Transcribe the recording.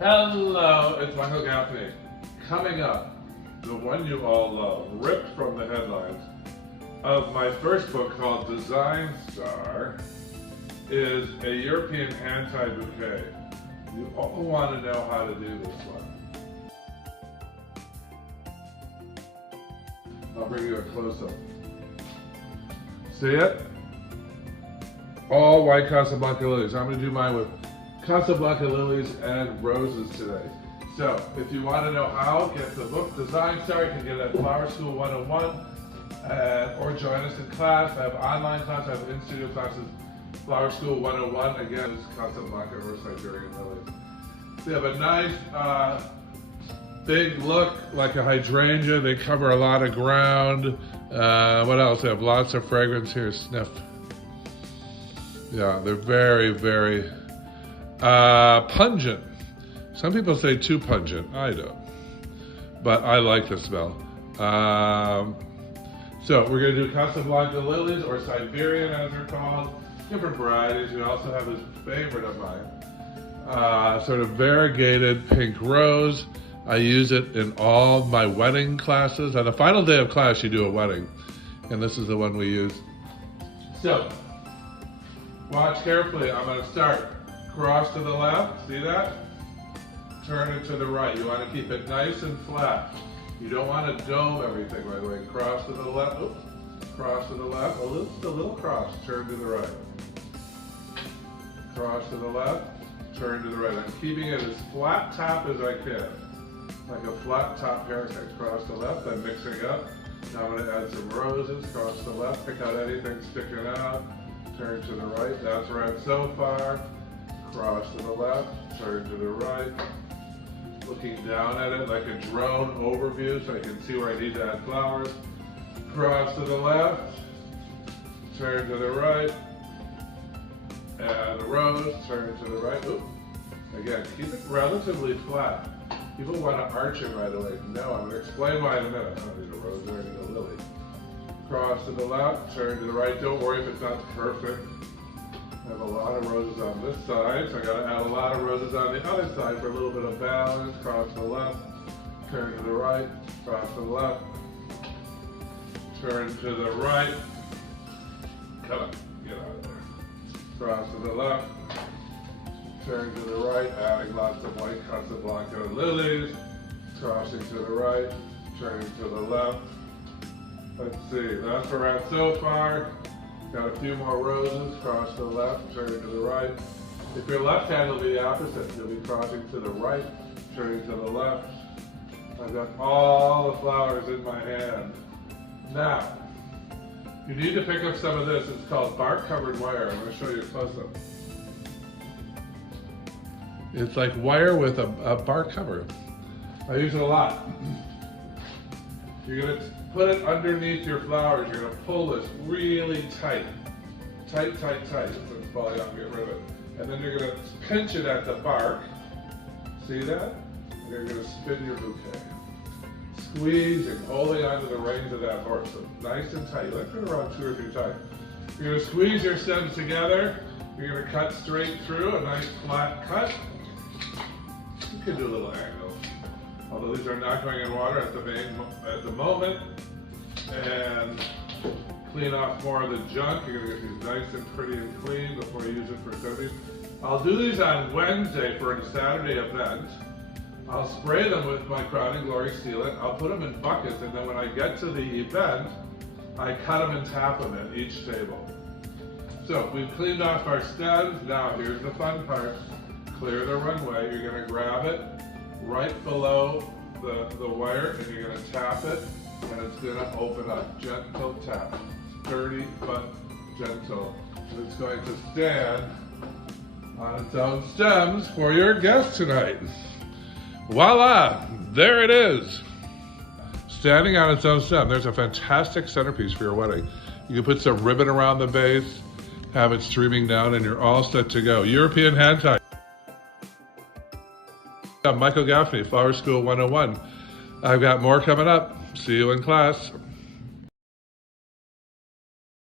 Hello, it's Michael Gaffney. Coming up, the one you all love, ripped from the headlines of my first book called Design Star, is a European hand-tie bouquet. You all want to know how to do this one. I'll bring you a close-up. See it? All white Casablanca lilies. I'm going to do mine with Casablanca lilies and roses today. So, if you want to know how, get the book Design Star. You can get it at Flower School 101 or join us in class. I have online class, I have in-studio classes. Flower School 101, again, is Casablanca or Siberian lilies. They have a nice big look, like a hydrangea. They cover a lot of ground. What else? They have lots of fragrance here. Sniff. Yeah, they're very, very pungent. Some people say too pungent. I don't. But I like the smell. So we're going to do Casablanca lilies, or Siberian as they're called. Different varieties. We also have this favorite of mine. Sort of variegated pink rose. I use it in all my wedding classes. On the final day of class, you do a wedding. And this is the one we use. So, watch carefully. I'm going to start. Cross to the left. See that? Turn it to the right. You want to keep it nice and flat. You don't want to dome everything right away. Cross to the left. Oops. Cross to the left. Just a little cross. Turn to the right. Cross to the left. Turn to the right. I'm keeping it as flat top as I can. Like a flat top pancake. Cross to the left. I'm mixing up. Now I'm going to add some roses. Cross to the left. Pick out anything sticking out. Turn to the right. That's right so far. Cross to the left. Turn to the right. Looking down at it like a drone overview so I can see where I need to add flowers. Cross to the left. Turn to the right. Add a rose. Turn to the right. Oops. Again, keep it relatively flat. People want to arch it right away. No, I'm going to explain why in a minute. I don't need a rose there, I need a lily. Cross to the left, turn to the right. Don't worry if it's not perfect. I have a lot of roses on this side, so I got to add a lot of roses on the other side for a little bit of balance. Cross to the left, turn to the right, cross to the left, turn to the right. Come on, get out of there. Cross to the left. Turn to the right, adding lots of white Casablanca lilies. Crossing to the right, turning to the left. Let's see, that's where we're at so far. Got a few more roses. Cross to the left, turn to the right. If you're left-handed, it'll be the opposite. You'll be crossing to the right, turning to the left. I've got all the flowers in my hand. Now, you need to pick up some of this. It's called bark-covered wire. I'm going to show you a close-up. It's like wire with a bark cover. I use it a lot. You're going to put it underneath your flowers. You're going to pull this really tight. Tight, tight, tight. So it's falling out, get rid of it. And then you're going to pinch it at the bark. See that? And you're going to spin your bouquet. Squeezing, holding onto the reins of that horse. So nice and tight. Let it around 2 or 3 times. You're going to squeeze your stems together. You're going to cut straight through, a nice flat cut. You could do a little angle, although these are not going in water at the moment. And clean off more of the junk. You're going to get these nice and pretty and clean before you use it for centuries. I'll do these on Wednesday for a Saturday event. I'll spray them with my Crowning Glory sealant. I'll put them in buckets, and then when I get to the event, I cut them and tap them at each table. So we've cleaned off our stems. Now here's the fun part. Clear the runway. You're going to grab it right below the wire, and you're going to tap it, and it's going to open up. Gentle tap. Sturdy but gentle. And it's going to stand on its own stems for your guest tonight. Voila! There it is. Standing on its own stem. There's a fantastic centerpiece for your wedding. You can put some ribbon around the base, have it streaming down, and you're all set to go. European hand tie. I'm Michael Gaffney, Flower School 101. I've got more coming up. See you in class.